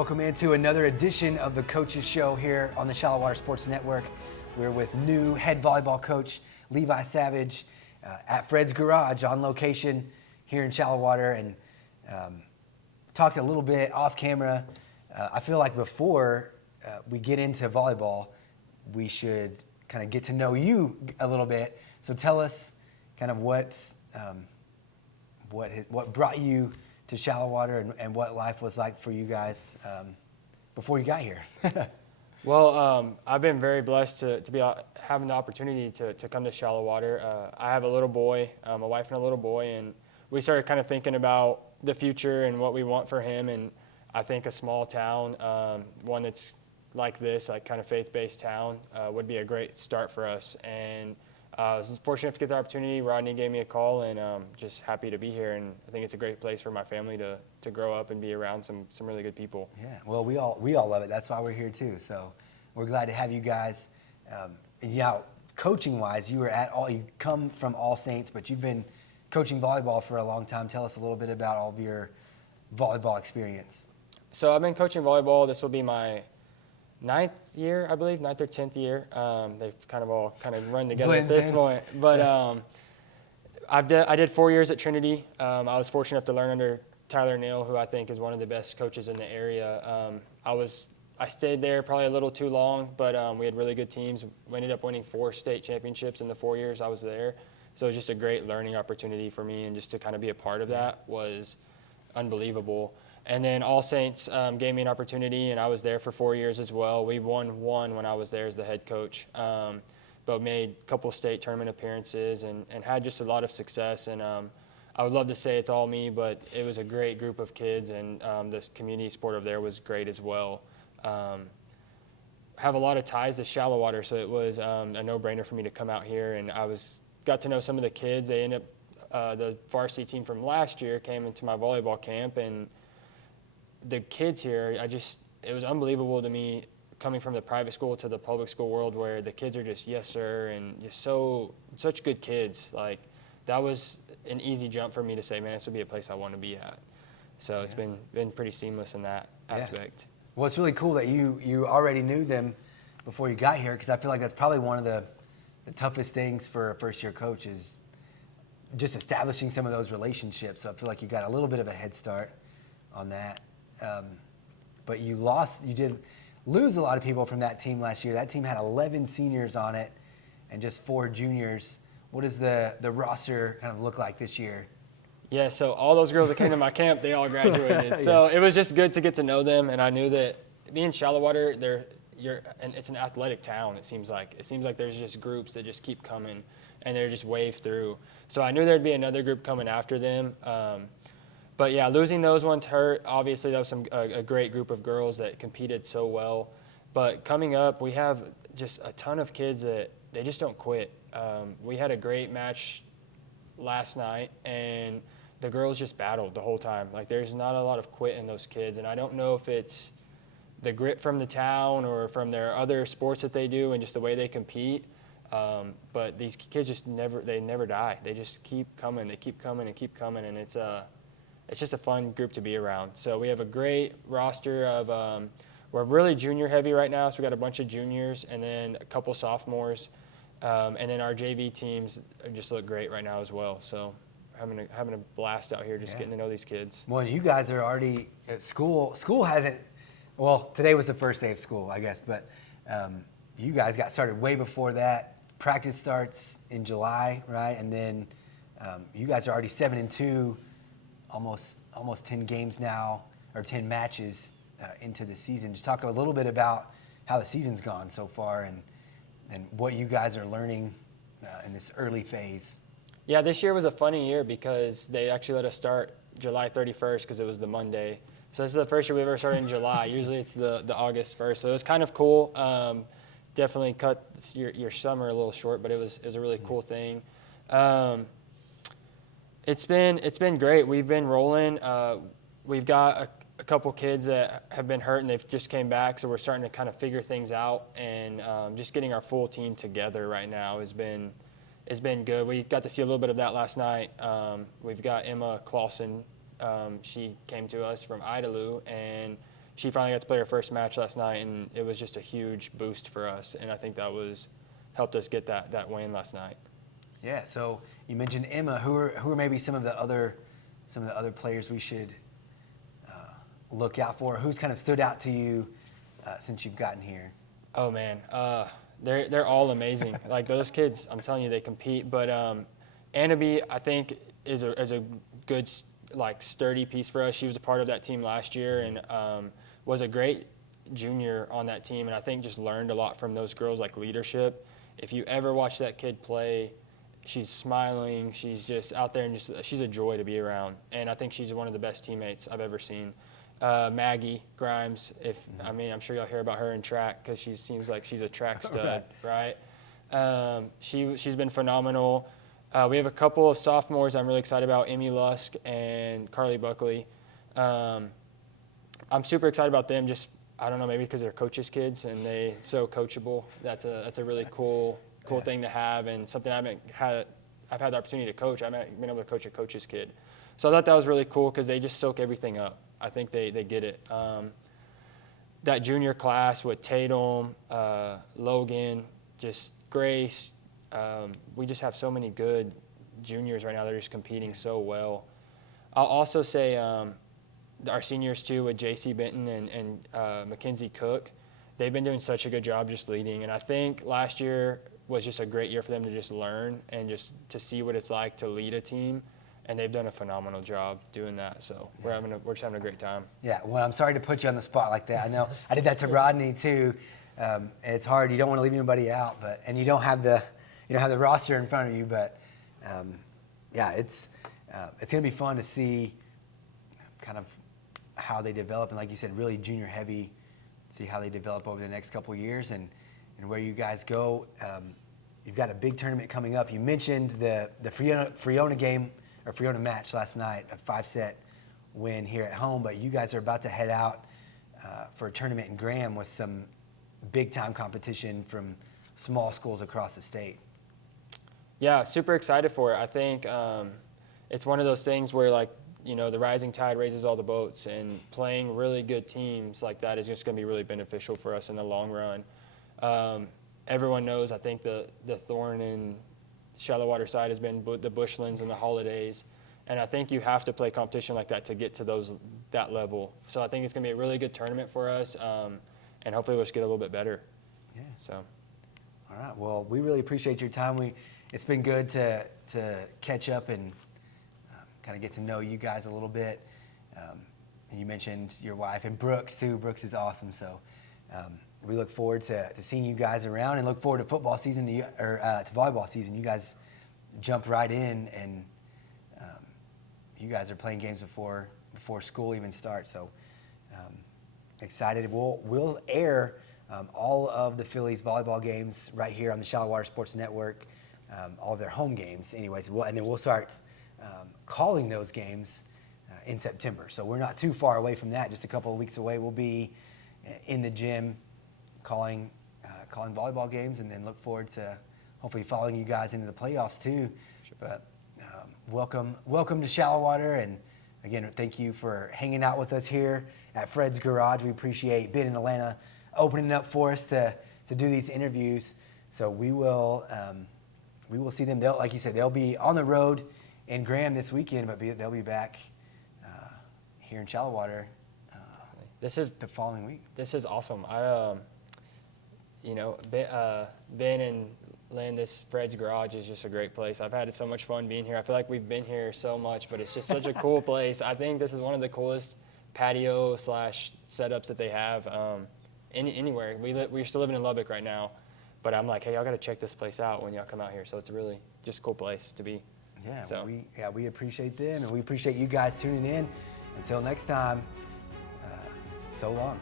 Welcome into another edition of the Coaches Show here on the Shallowater Sports Network. We're with new head volleyball coach Levi Savage at Fred's Garage on location here in Shallowater, and talked a little bit off camera. I feel like before we get into volleyball, we should kind of get to know you a little bit. So tell us kind of what brought you to Shallowater and what life was like for you guys before you got here. Well, I've been very blessed to be having the opportunity to come to Shallowater. I have a little boy, a wife and a little boy, and we started kind of thinking about the future and what we want for him. And I think a small town, one that's like this, like kind of faith-based town, would be a great start for us. And I was fortunate to get the opportunity. Rodney gave me a call, and just happy to be here. And I think it's a great place for my family to grow up and be around some really good people. Yeah, well, we all love it. That's why we're here too. So we're glad to have you guys. Coaching-wise, you come from All Saints, but you've been coaching volleyball for a long time. Tell us a little bit about all of your volleyball experience. So I've been coaching volleyball. This will be my ninth year, I believe, ninth or 10th year. They've kind of all run together at this point. But I did 4 years at Trinity. I was fortunate enough to learn under Tyler Neal, who I think is one of the best coaches in the area. I stayed there probably a little too long, but we had really good teams. We ended up winning 4 state championships in the 4 years I was there. So it was just a great learning opportunity for me, and just to kind of be a part of that was unbelievable. And then All Saints gave me an opportunity, and I was there for 4 years as well. We won one when I was there as the head coach, but made a couple state tournament appearances and had just a lot of success. And I would love to say it's all me, but it was a great group of kids, and this community sport over there was great as well. Have a lot of ties to Shallowater, so it was a no-brainer for me to come out here, and got to know some of the kids. They ended up, the varsity team from last year came into my volleyball camp, and the kids here, it was unbelievable to me coming from the private school to the public school world, where the kids are just yes sir and just such good kids. Like, that was an easy jump for me to say, man, this would be a place I want to be at. So It's been pretty seamless in that aspect. Well, it's really cool that you already knew them before you got here, because I feel like that's probably one of the toughest things for a first-year coach is just establishing some of those relationships. So I feel like you got a little bit of a head start on that. But you did lose a lot of people from that team last year. That team had 11 seniors on it and just 4 juniors. What does the roster kind of look like this year? Yeah, so all those girls that came to my camp, they all graduated. So it was just good to get to know them, and I knew that being Shallowater, and it's an athletic town, it seems like. It seems like there's just groups that just keep coming, and they're just wave through. So I knew there'd be another group coming after them. But yeah, losing those ones hurt. Obviously, that was a great group of girls that competed so well. But coming up, we have just a ton of kids that they just don't quit. We had a great match last night, and the girls just battled the whole time. Like, there's not a lot of quit in those kids, and I don't know if it's the grit from the town or from their other sports that they do and just the way they compete. But these kids just never die. They just keep coming. They keep coming and keep coming, and it's just a fun group to be around. So we have a great roster of we're really junior heavy right now, so we got a bunch of juniors and then a couple sophomores, and then our JV teams just look great right now as well. So having a blast out here, just getting to know these kids. Well, you guys are already at school. School hasn't. Well, today was the first day of school, I guess, but you guys got started way before that. Practice starts in July, right? And then you guys are already 7-2. Almost 10 games now, or 10 matches into the season. Just talk a little bit about how the season's gone so far and what you guys are learning in this early phase. Yeah, this year was a funny year because they actually let us start July 31st because it was the Monday. So this is the first year we've ever started in July. Usually it's the August 1st. So it was kind of cool. Definitely cut your summer a little short, but it was a really cool thing. It's been great. We've been rolling. We've got a couple kids that have been hurt, and they've just came back, so we're starting to kind of figure things out. And just getting our full team together right now has been good. We got to see a little bit of that last night. We've got Emma Clausen. She came to us from Idalou, and she finally got to play her first match last night, and it was just a huge boost for us. And I think that helped us get that win last night. Yeah. So you mentioned Emma. Who are maybe some of the other players we should look out for? Who's kind of stood out to you since you've gotten here? Oh man, they're all amazing. Like those kids, I'm telling you, they compete. But Annabie, I think, is a good, like, sturdy piece for us. She was a part of that team last year and was a great junior on that team. And I think just learned a lot from those girls, like leadership. If you ever watch that kid play, she's smiling. She's just out there and she's a joy to be around. And I think she's one of the best teammates I've ever seen. Maggie Grimes, I'm sure y'all hear about her in track because she seems like she's a track stud, right? She's been phenomenal. We have a couple of sophomores I'm really excited about, Emmy Lusk and Carly Buckley. I'm super excited about them. Just, I don't know, maybe because they're coaches' kids and they so coachable. That's a really cool thing to have, and something I've had the opportunity to coach. I've been able to coach a coach's kid. So I thought that was really cool because they just soak everything up. I think they get it. That junior class with Tatum, Logan, just Grace, we just have so many good juniors right now that are just competing so well. I'll also say our seniors too with J.C. Benton and Mackenzie Cook. They've been doing such a good job just leading. And I think last year was just a great year for them to just learn and just to see what it's like to lead a team. And they've done a phenomenal job doing that. So we're just having a great time. Yeah, well, I'm sorry to put you on the spot like that. I know I did that to Rodney too. It's hard. You don't want to leave anybody out, and you don't have the roster in front of you. But it's going to be fun to see kind of how they develop, and like you said, really junior heavy. See how they develop over the next couple of years and where you guys go. You've got a big tournament coming up. You mentioned the Friona game. Or Friona match last night, a 5-set win here at home, but you guys are about to head out for a tournament in Graham with some big-time competition from small schools across the state. Yeah, super excited for it. I think it's one of those things where, like, the rising tide raises all the boats, and playing really good teams like that is just going to be really beneficial for us in the long run. Everyone knows, I think, the Thorn and Shallowater side has been the Bushlands and the Holidays, and I think you have to play competition like that to get to that level. So I think it's going to be a really good tournament for us, and hopefully we'll just get a little bit better. Yeah. So. All right. Well, we really appreciate your time. It's been good to catch up and kind of get to know you guys a little bit. And you mentioned your wife and Brooks too. Brooks is awesome. So. We look forward to seeing you guys around and look forward to football season to volleyball season. You guys jump right in, and you guys are playing games before school even starts. So excited. We'll air all of the Phillies volleyball games right here on the Shallowater Sports Network, all of their home games anyways. And then we'll start calling those games in September. So we're not too far away from that. Just a couple of weeks away. We'll be in the gym calling volleyball games, and then look forward to hopefully following you guys into the playoffs too. Sure. But welcome to Shallowater, and again, thank you for hanging out with us here at Fred's Garage. We appreciate Ben and Atlanta opening up for us to do these interviews. So we will see them. Like you said, they'll be on the road in Graham this weekend, but they'll be back here in Shallowater the following week. This is awesome. Ben and Lynn, this Fred's Garage is just a great place. I've had so much fun being here. I feel like we've been here so much, but it's just such a cool place. I think this is one of the coolest patio / setups that they have anywhere. We're still living in Lubbock right now, but I'm like, hey, y'all got to check this place out when y'all come out here. So it's a really just a cool place to be. Yeah, so. We appreciate them, and we appreciate you guys tuning in. Until next time, so long.